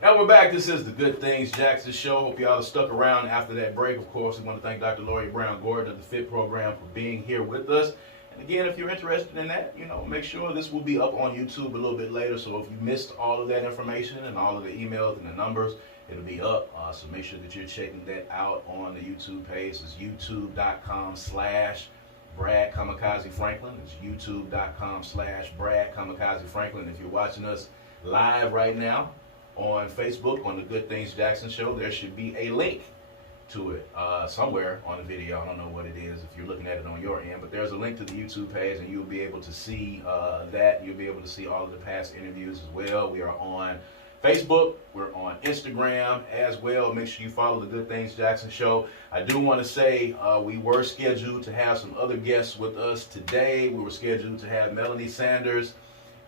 And we're back. This is the Good Things Jackson Show. Hope y'all are stuck around after that break. Of course, we want to thank Dr. Lori Brown Gordon of the FIT program for being here with us. And again, if you're interested in that, make sure this will be up on YouTube a little bit later. So if you missed all of that information and all of the emails and the numbers, it'll be up. So make sure that you're checking that out on the YouTube page. It's youtube.com/Brad Kamikaze Franklin. It's youtube.com/Brad Kamikaze Franklin. If you're watching us live right now on Facebook on the Good Things Jackson Show, there should be a link to it somewhere on the video. I don't know what it is if you're looking at it on your end, but there's a link to the YouTube page and you'll be able to see that. You'll be able to see all of the past interviews as well. We are on Facebook, we're on Instagram as well. Make sure you follow the Good Things Jackson Show. I do want to say we were scheduled to have some other guests with us today. We were scheduled to have Melanie Sanders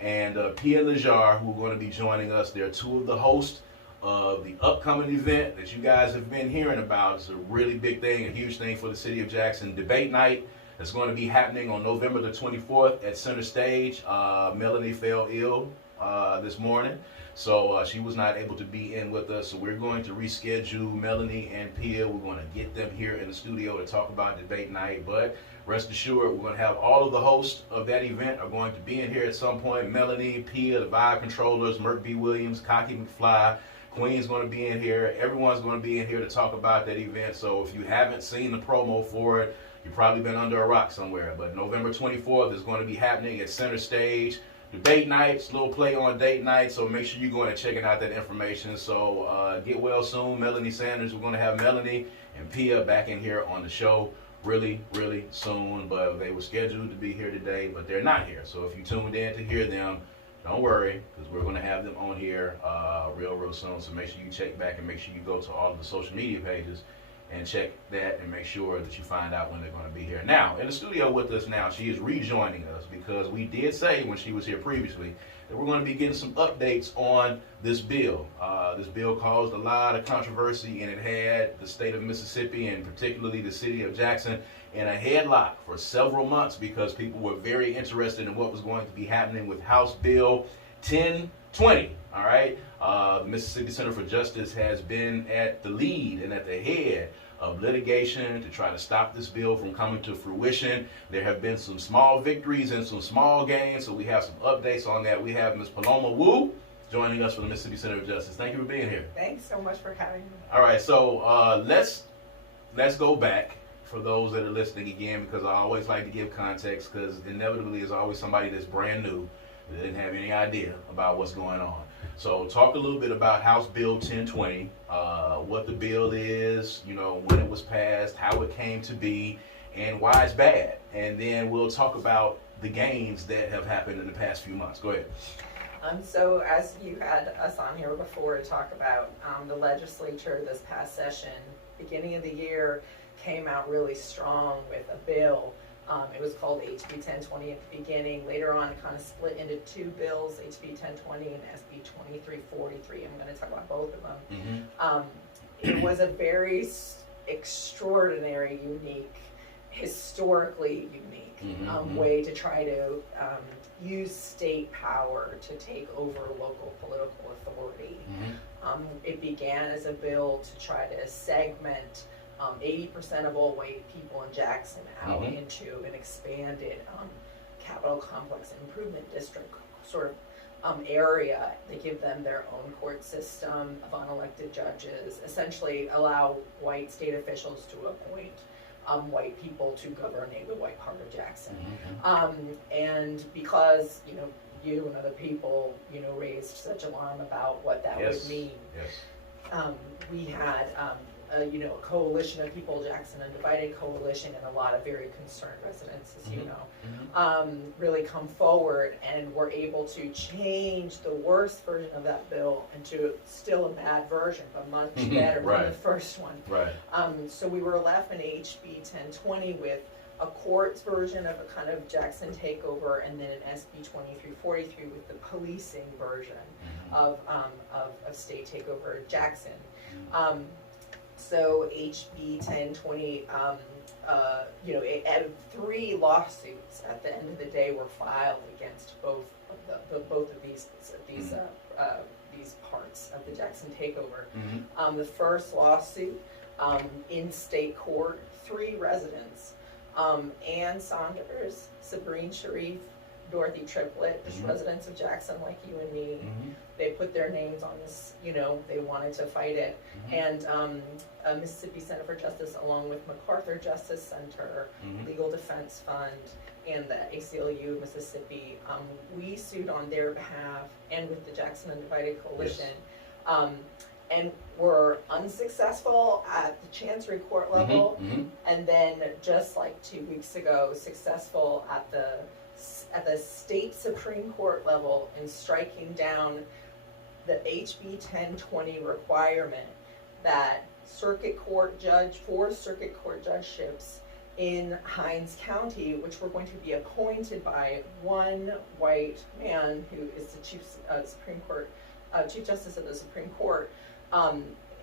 and Pia Lejar, who are going to be joining us. They're two of the hosts of the upcoming event that you guys have been hearing about. It's a really big thing, a huge thing for the city of Jackson. Debate night that's going to be happening on November the 24th at Center Stage. Melanie fell ill this morning, so she was not able to be in with us. So we're going to reschedule Melanie and Pia. We're going to get them here in the studio to talk about debate night. But rest assured, we're going to have all of the hosts of that event are going to be in here at some point. Melanie, Pia, the Vibe Controllers, Merk B. Williams, Cocky McFly, Queen's going to be in here. Everyone's going to be in here to talk about that event. So if you haven't seen the promo for it, you've probably been under a rock somewhere. But November 24th is going to be happening at Center Stage. Debate nights, little play on date night, so make sure you're going and checking out that information. So get well soon. Melanie Sanders, we're going to have Melanie and Pia back in here on the show really, really soon. But they were scheduled to be here today, but they're not here. So if you tuned in to hear them, don't worry, because we're going to have them on here real soon. So make sure you check back and make sure you go to all of the social media pages and check that and make sure that you find out when they're going to be here. Now, in the studio with us now, she is rejoining us because we did say when she was here previously that we're going to be getting some updates on this bill. This bill caused a lot of controversy, and it had the state of Mississippi and particularly the city of Jackson in a headlock for several months because people were very interested in what was going to be happening with House Bill 1020. All right, the Mississippi Center for Justice has been at the lead and at the head of litigation to try to stop this bill from coming to fruition. There have been some small victories and some small gains, so we have some updates on that. We have Ms. Paloma Wu joining us from the Mississippi Center of Justice. Thank you for being here. Thanks so much for having me. All right, so let's go back for those that are listening again, because I always like to give context, because inevitably there's always somebody that's brand new that didn't have any idea about what's going on. So talk a little bit about House Bill 1020, what the bill is, when it was passed, how it came to be, and why it's bad. And then we'll talk about the gains that have happened in the past few months. Go ahead. So as you had us on here before to talk about the legislature this past session, beginning of the year, came out really strong with a bill. It was called HB 1020 at the beginning. Later on, it kind of split into two bills, HB 1020 and SB 2343. I'm going to talk about both of them. Mm-hmm. It was a very extraordinary, unique, historically unique way to try to use state power to take over local political authority. Mm-hmm. It began as a bill to try to segment 80% of all white people in Jackson out into an expanded capital complex improvement district sort of area. They give them their own court system of unelected judges, essentially allow white state officials to appoint white people to govern the white part of Jackson. And because, you and other people, raised such alarm about what that would mean, we had a coalition of people, Jackson Undivided Coalition, and a lot of very concerned residents, as you know, really come forward and were able to change the worst version of that bill into still a bad version, but much better than the first one. So we were left in HB 1020 with a court's version of a kind of Jackson takeover, and then an SB 2343 with the policing version of state takeover of Jackson. So HB 1020, it added 3 lawsuits at the end of the day were filed against both of these these parts of the Jackson takeover. Mm-hmm. The first lawsuit in state court, 3 residents, Ann Saunders, Sabrine Sharif, Dorothy Triplett, just Mhm. residents of Jackson like you and me. Mm-hmm. They put their names on this, they wanted to fight it. Mm-hmm. And Mississippi Center for Justice, along with MacArthur Justice Center, Mhm. Legal Defense Fund, and the ACLU of Mississippi, we sued on their behalf and with the Jackson Undivided Coalition. And were unsuccessful at the Chancery Court level, Mm-hmm. and then just like 2 weeks ago, successful at the state Supreme Court level in striking down the HB1020 requirement that four circuit court judgeships in Hinds County, which were going to be appointed by one white man who is the Chief Justice of the Supreme Court.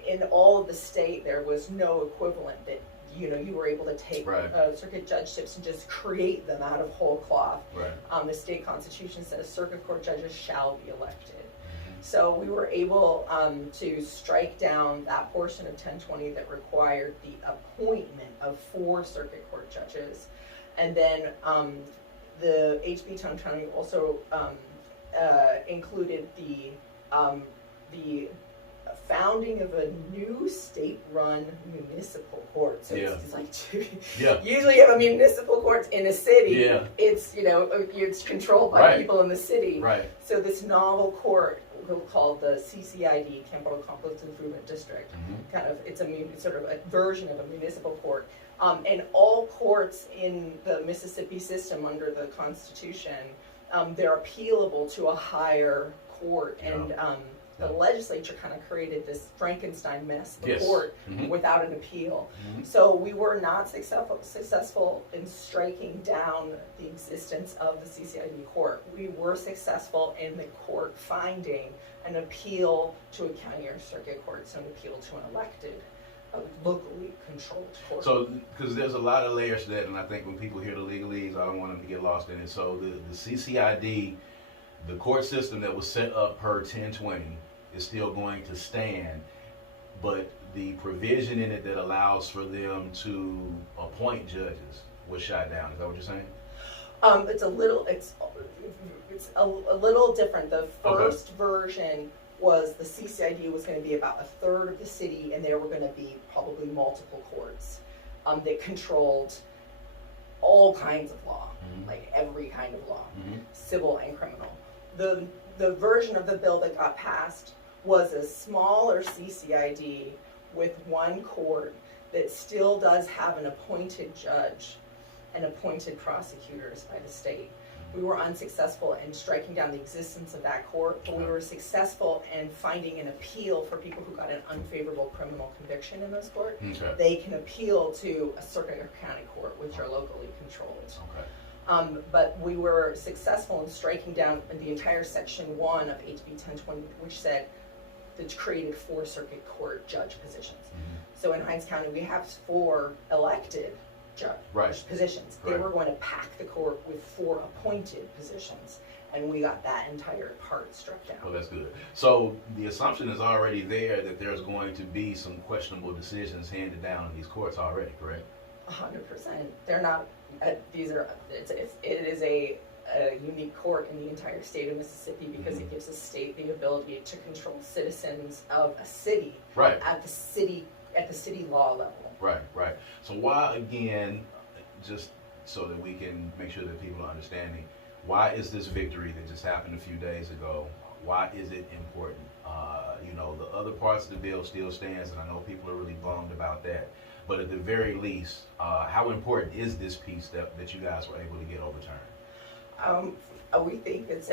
In all of the state, there was no equivalent that you were able to take Right. circuit judgeships and just create them out of whole cloth. Right. The state constitution says circuit court judges shall be elected. Mm-hmm. So we were able to strike down that portion of 1020 that required the appointment of 4 circuit court judges. And then the HB 1020 also included the founding of a new state-run municipal court. So Yeah. it's like Yeah. usually you have a municipal court in a city. Yeah. It's it's controlled by Right. people in the city. Right. So this novel court called the CCID, Capital Complex Improvement District, Mm-hmm. it's sort of a version of a municipal court. And all courts in the Mississippi system under the Constitution, they're appealable to a higher court. Yeah. And the legislature kind of created this Frankenstein mess, the Yes. court, Mhm. without an appeal. Mhm. So we were not successful in striking down the existence of the CCID court. We were successful in the court finding an appeal to a county or circuit court, so an appeal to an elected, locally controlled court. So, because there's a lot of layers to that, and I think when people hear the legalese, I don't want them to get lost in it. So the CCID, the court system that was set up per 1020 is still going to stand, but the provision in it that allows for them to appoint judges was shot down. Is that what you're saying? It's a little different. The first version was the CCID was going to be about a third of the city, and there were going to be probably multiple courts that controlled all kinds of law, Mhm. like every kind of law, Mhm. civil and criminal. The version of the bill that got passed was a smaller CCID with one court that still does have an appointed judge and appointed prosecutors by the state. We were unsuccessful in striking down the existence of that court, but we were successful in finding an appeal for people who got an unfavorable criminal conviction in those courts. Okay. They can appeal to a circuit or county court, which are locally controlled. Okay. But we were successful in striking down the entire section 1 of HB 1020, which said that created 4 circuit court judge positions. Mhm. So in Hinds County, we have 4 elected judge Right. positions. They Right. were going to pack the court with 4 appointed positions, and we got that entire part struck down. Well, that's good. So the assumption is already there that there's going to be some questionable decisions handed down in these courts already, correct? 100%. They're not. These are. It is a unique court in the entire state of Mississippi because it gives the state the ability to control citizens of a city Right. at the city law level. Right, right. So why, again, just so that we can make sure that people are understanding, why is this victory that just happened a few days ago, why is it important? The other parts of the bill still stands, and I know people are really bummed about that. But at the very least, how important is this piece that you guys were able to get overturned? We think it's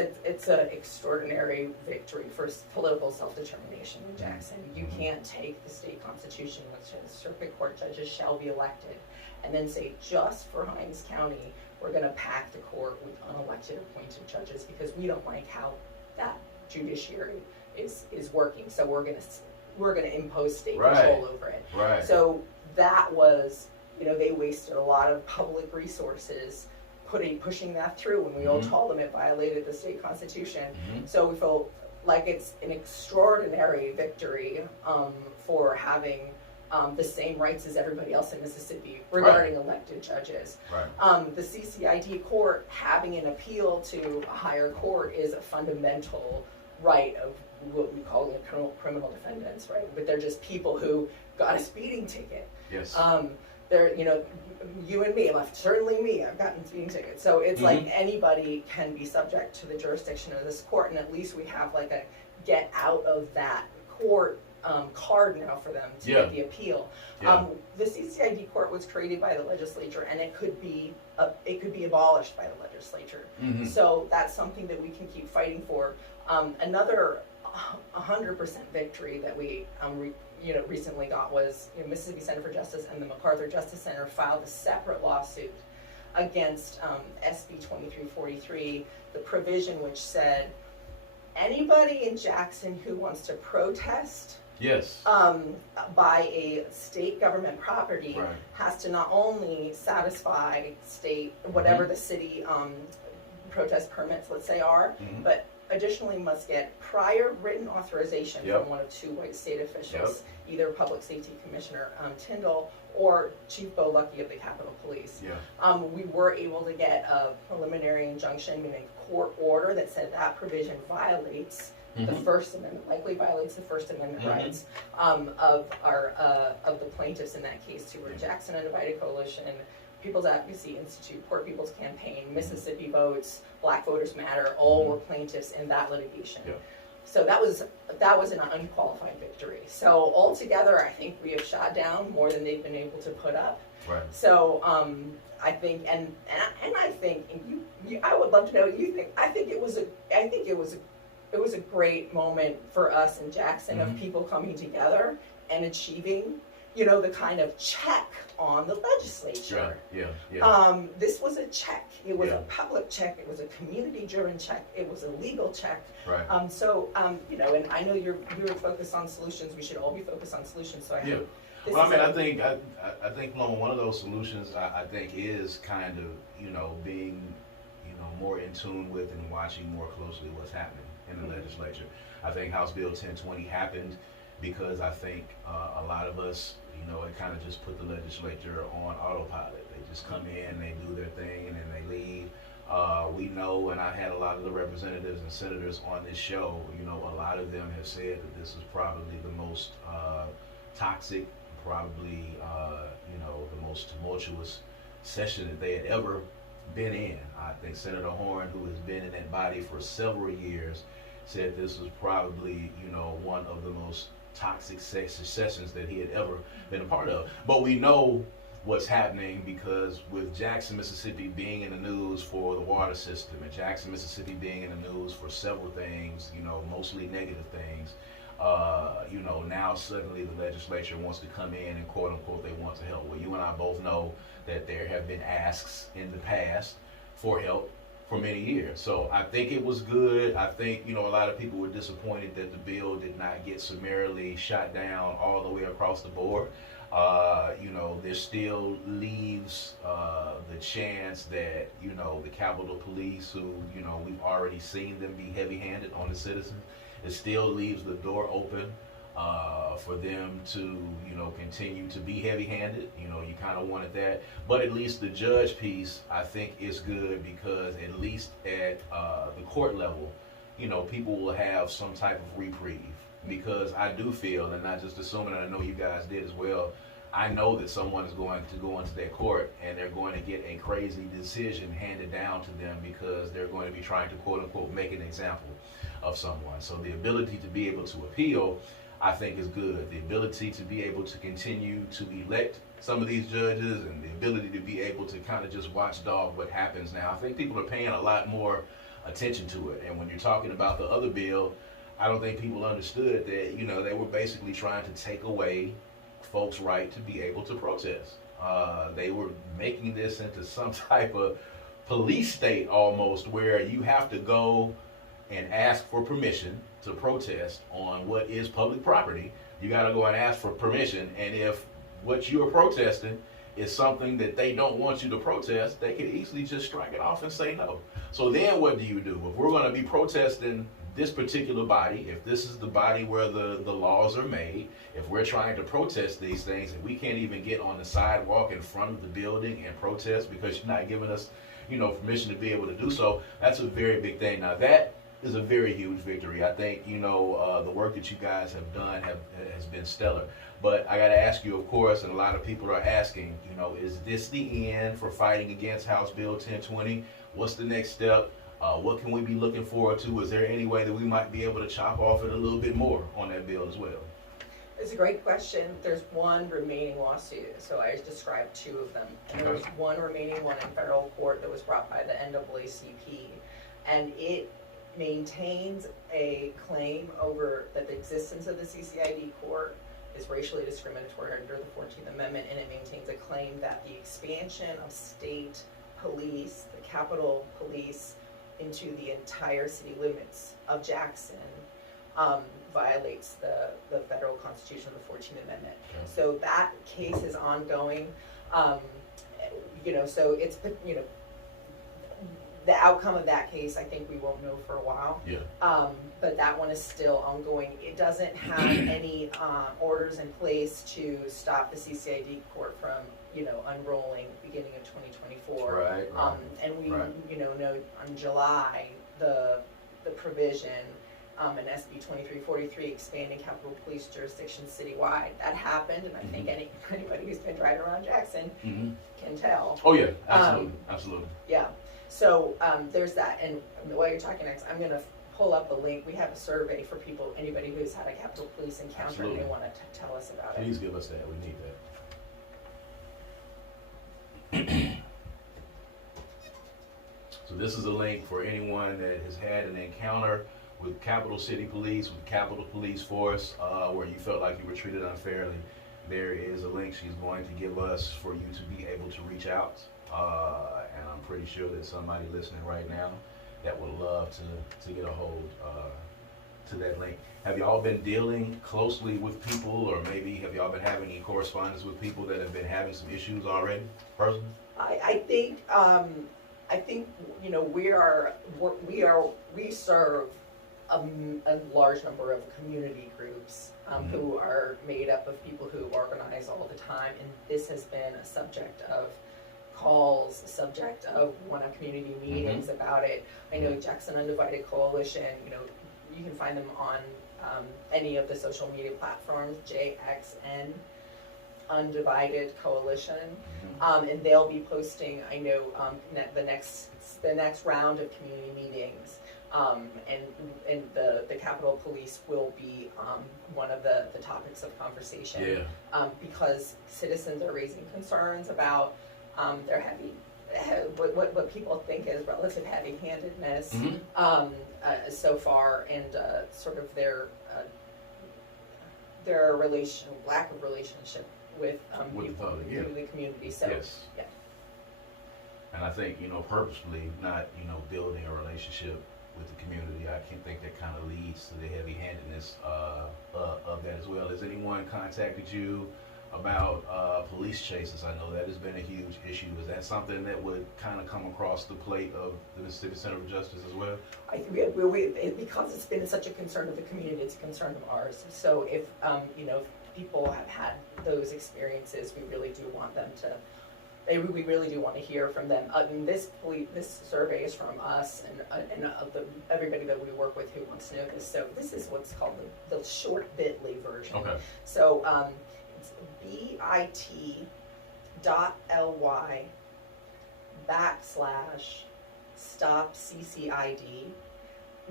an extraordinary victory for political self-determination in Jackson. You can't take the state constitution, which says circuit court judges shall be elected, and then say just for Hinds County, we're going to pack the court with unelected appointed judges because we don't like how that judiciary is working. So we're going to impose state control over it. Right. So that was, they wasted a lot of public resources pushing that through when we all told them it violated the state constitution. Mhm. So we felt like it's an extraordinary victory for having the same rights as everybody else in Mississippi regarding elected judges. Right. The CCID court having an appeal to a higher court is a fundamental right of what we call criminal defendants, right? But they're just people who got a speeding ticket. Yes. They're, you know, you and me, certainly me, I've gotten speeding tickets. So it's like anybody can be subject to the jurisdiction of this court, and at least we have like a get out of that court card now for them to get the appeal. The CCID court was created by the legislature, and it could be abolished by the legislature. So that's something that we can keep fighting for. Another 100% victory that we recently got was Mississippi Center for Justice and the MacArthur Justice Center filed a separate lawsuit against HB 2343, the provision which said anybody in Jackson who wants to protest by a state government property has to not only satisfy state, whatever the city protest permits, let's say, are, but additionally must get prior written authorization from one of two white state officials, either Public Safety Commissioner Tyndall or Chief Bo Lucky of the Capitol Police. We were able to get a preliminary injunction, meaning court order, that said that provision violates the First Amendment, likely violates the First Amendment rights of the plaintiffs in that case, who were Jackson Undivided Coalition, People's Advocacy Institute, Poor People's Campaign, Mississippi Votes, Black Voters Matter, all were plaintiffs in that litigation. So that was an unqualified victory. So altogether, I think we have shot down more than they've been able to put up. So I think, and I think, and I would love to know what you think. I think it was a great moment for us in Jackson of people coming together and achieving, the kind of check on the legislature. This was a check. It was a public check. It was a community-driven check. It was a legal check. And I know you're focused on solutions. We should all be focused on solutions. So I hope this I think Paloma, one of those solutions I think is kind of being more in tune with and watching more closely what's happening in the legislature. I think House Bill 1020 happened because I think a lot of us, it kind of just put the legislature on autopilot. They just come in, they do their thing, and then they leave. We know, and I had a lot of the representatives and senators on this show, a lot of them have said that this is probably the most toxic, probably, the most tumultuous session that they had ever been in. I think Senator Horn, who has been in that body for several years, said this was probably, one of the most toxic sessions that he had ever been a part of. But we know what's happening because with Jackson, Mississippi being in the news for the water system, and Jackson, Mississippi being in the news for several things, mostly negative things, now suddenly the legislature wants to come in and quote unquote they want to help. Well, you and I both know that there have been asks in the past for help for many years. So I think it was good. I think, a lot of people were disappointed that the bill did not get summarily shot down all the way across the board. There still leaves the chance that, the Capitol Police, who, we've already seen them be heavy-handed on the citizens, it still leaves the door open for them to, continue to be heavy-handed. You kind of wanted that. But at least the judge piece, I think, is good because at least at the court level, people will have some type of reprieve. Because I do feel, and not just assuming, and I know you guys did as well, I know that someone is going to go into that court and they're going to get a crazy decision handed down to them because they're going to be trying to, quote unquote, make an example of someone. So the ability to be able to appeal, I think, is good. The ability to be able to continue to elect some of these judges and the ability to be able to kind of just watchdog what happens now. I think people are paying a lot more attention to it. And when you're talking about the other bill, I don't think people understood that, they were basically trying to take away folks' right to be able to protest. They were making this into some type of police state almost, where you have to go and ask for permission to protest on what is public property. You got to go and ask for permission, and if what you're protesting is something that they don't want you to protest, they can easily just strike it off and say no. So then what do? If we're going to be protesting this particular body, if this is the body where the laws are made, if we're trying to protest these things and we can't even get on the sidewalk in front of the building and protest because you're not giving us, permission to be able to do so, that's a very big thing. Now that is a very huge victory. I think, the work that you guys have done has been stellar. But I got to ask you, of course, and a lot of people are asking, is this the end for fighting against House Bill 1020? What's the next step? What can we be looking forward to? Is there any way that we might be able to chop off it a little bit more on that bill as well? It's a great question. There's one remaining lawsuit, so I described two of them. And there was one remaining one in federal court that was brought by the NAACP, and it maintains a claim over that the existence of the CCID court is racially discriminatory under the 14th Amendment, and it maintains a claim that the expansion of state police, the Capitol Police, into the entire city limits of Jackson violates the federal constitution of the 14th Amendment. Okay. So that case is ongoing. So it's, the outcome of that case, I think we won't know for a while. Yeah. But that one is still ongoing. It doesn't have any orders in place to stop the CCID court from, unrolling beginning of 2024. Right. And we, right. know on July, the provision in SB 2343 expanding Capitol Police jurisdiction citywide. That happened, and I think anybody who's been driving around Jackson can tell. Oh yeah, absolutely, absolutely. Yeah. So there's that, and while you're talking next, I'm going to pull up a link. We have a survey for people, anybody who's had a Capitol Police encounter, Absolutely. and they want to tell us about Please it. give us that. We need that. So this is a link for anyone that has had an encounter with Capital City Police, with Capitol Police Force, where you felt like you were treated unfairly. There is a link she's going to give us for you to be able to reach out. And I'm pretty sure that somebody listening right now that would love to get a hold to that link. Have y'all been dealing closely with people, or maybe have y'all been having any correspondence with people that have been having some issues already, personally? I think we serve a large number of community groups who are made up of people who organize all the time, and this has been a subject of calls, a subject of one-on community meetings about it. I know Jackson Undivided Coalition, you can find them on any of the social media platforms, JXN Undivided Coalition, and they'll be posting, I know, the next round of community meetings, and the Capitol Police will be one of the topics of conversation, because citizens are raising concerns about their what people think is relative heavy-handedness so far, and sort of their lack of relationship with people in the community. So, yeah. And I think, purposefully not, building a relationship with the community, I can think that kind of leads to the heavy-handedness of that as well. Has anyone contacted you about police chases? I know that has been a huge issue. Is that something that would kind of come across the plate of the Mississippi Center for Justice as well? I think because it's been such a concern of the community, it's a concern of ours. So if people have had those experiences, we really do want them to. We really do want to hear from them. This survey is from us and everybody that we work with who wants to know this. So this is what's called the short bit.ly version. Okay. So it's bit.ly/stop-CCID.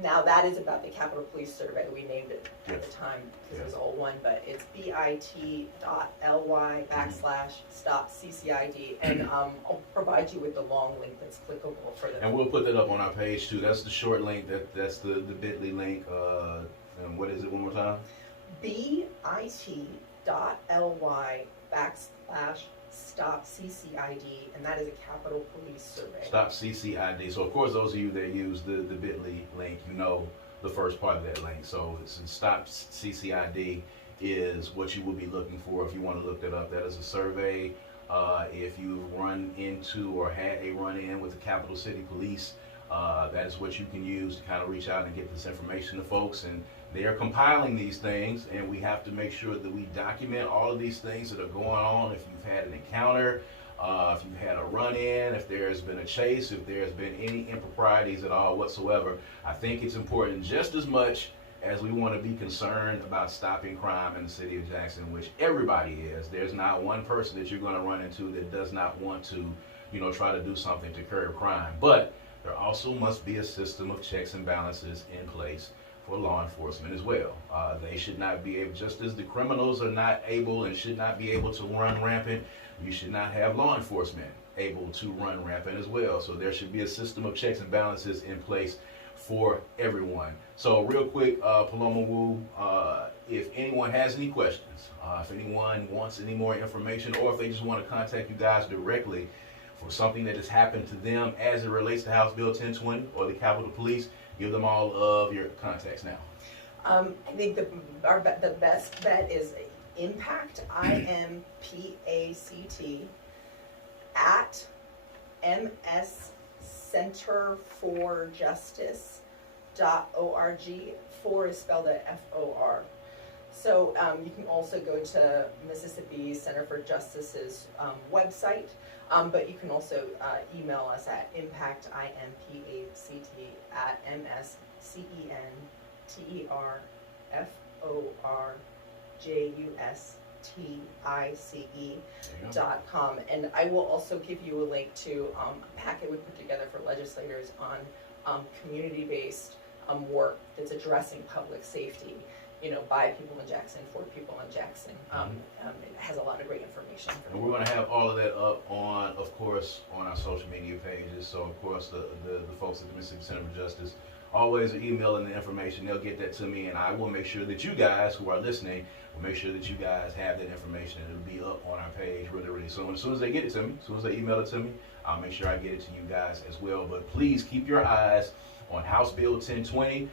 Now that is about the Capitol Police Survey. We named it at the time because it was all one, but it's bit.ly/stop-CCID, and I'll provide you with the long link that's clickable for them. And we'll put that up on our page too. That's the short link. That's the bit.ly link. And what is it one more time? bit.ly/stop-CCID, and that is a Capitol Police Survey. Stop CCID. So of course, those of you that use the bit.ly link, the first part of that link. So Stop CCID is what you will be looking for if you want to look that up. That is a survey. If you've run into or had a run-in with the Capitol City Police, That is what you can use to kind of reach out and get this information to folks. And they are compiling these things, and we have to make sure that we document all of these things that are going on. If you've had an encounter, if you've had a run-in, if there's been a chase, if there's been any improprieties at all whatsoever, I think it's important just as much as we want to be concerned about stopping crime in the city of Jackson, which everybody is. There's not one person that you're going to run into that does not want to, try to do something to curb crime. But there also must be a system of checks and balances in place for law enforcement as well. They should not be able, just as the criminals are not able and should not be able to run rampant, you should not have law enforcement able to run rampant as well. So there should be a system of checks and balances in place for everyone. So real quick, Paloma Wu, if anyone has any questions, if anyone wants any more information, or if they just want to contact you guys directly for something that has happened to them as it relates to House Bill 1020 or the Capitol Police, give them all of your contacts now. I think the best bet is Impact, IMPACT, at mscenterforjustice.org. 4 is spelled FOR. So you can also go to Mississippi Center for Justice's website, but you can also email us at impact, IMPACT, at mscenterforjustice.com. And I will also give you a link to a packet we put together for legislators on community-based work that's addressing public safety, by people in Jackson, for people in Jackson. It has a lot of great information. And we're going to have all of that up on, of course, on our social media pages. So, of course, the folks at the Mississippi Center for Justice always are emailing the information. They'll get that to me, and I will make sure that you guys who are listening will make sure that you guys have that information. It'll be up on our page really, really soon. As soon as they get it to me, as soon as they email it to me, I'll make sure I get it to you guys as well. But please keep your eyes on House Bill 1020.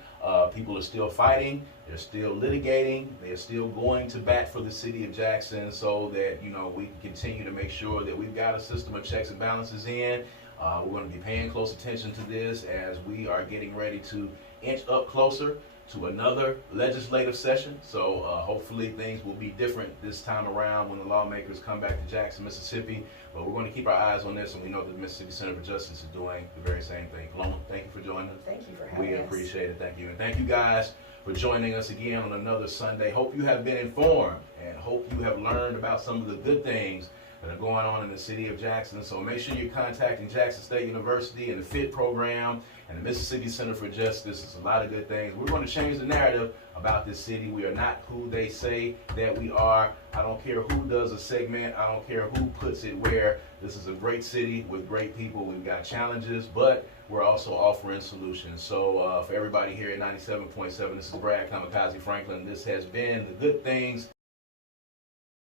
People are still fighting. They're still litigating. They're still going to bat for the city of Jackson so that, we can continue to make sure that we've got a system of checks and balances in. We're going to be paying close attention to this as we are getting ready to inch up closer to another legislative session. So hopefully things will be different this time around when the lawmakers come back to Jackson, Mississippi. But we're going to keep our eyes on this, and we know that the Mississippi Center for Justice is doing the very same thing. Paloma, thank you for joining us. Thank you for having us. We appreciate it. Thank you. And thank you guys for joining us again on another Sunday. Hope you have been informed and hope you have learned about some of the good things that are going on in the city of Jackson. So make sure you're contacting Jackson State University and the FIT program and the Mississippi Center for Justice. It's a lot of good things. We're going to change the narrative about this city. We are not who they say that we are. I don't care who does a segment. I don't care who puts it where. This is a great city with great people. We've got challenges, but we're also offering solutions. So for everybody here at 97.7, this is Brad Kamikaze Franklin. This has been The Good Things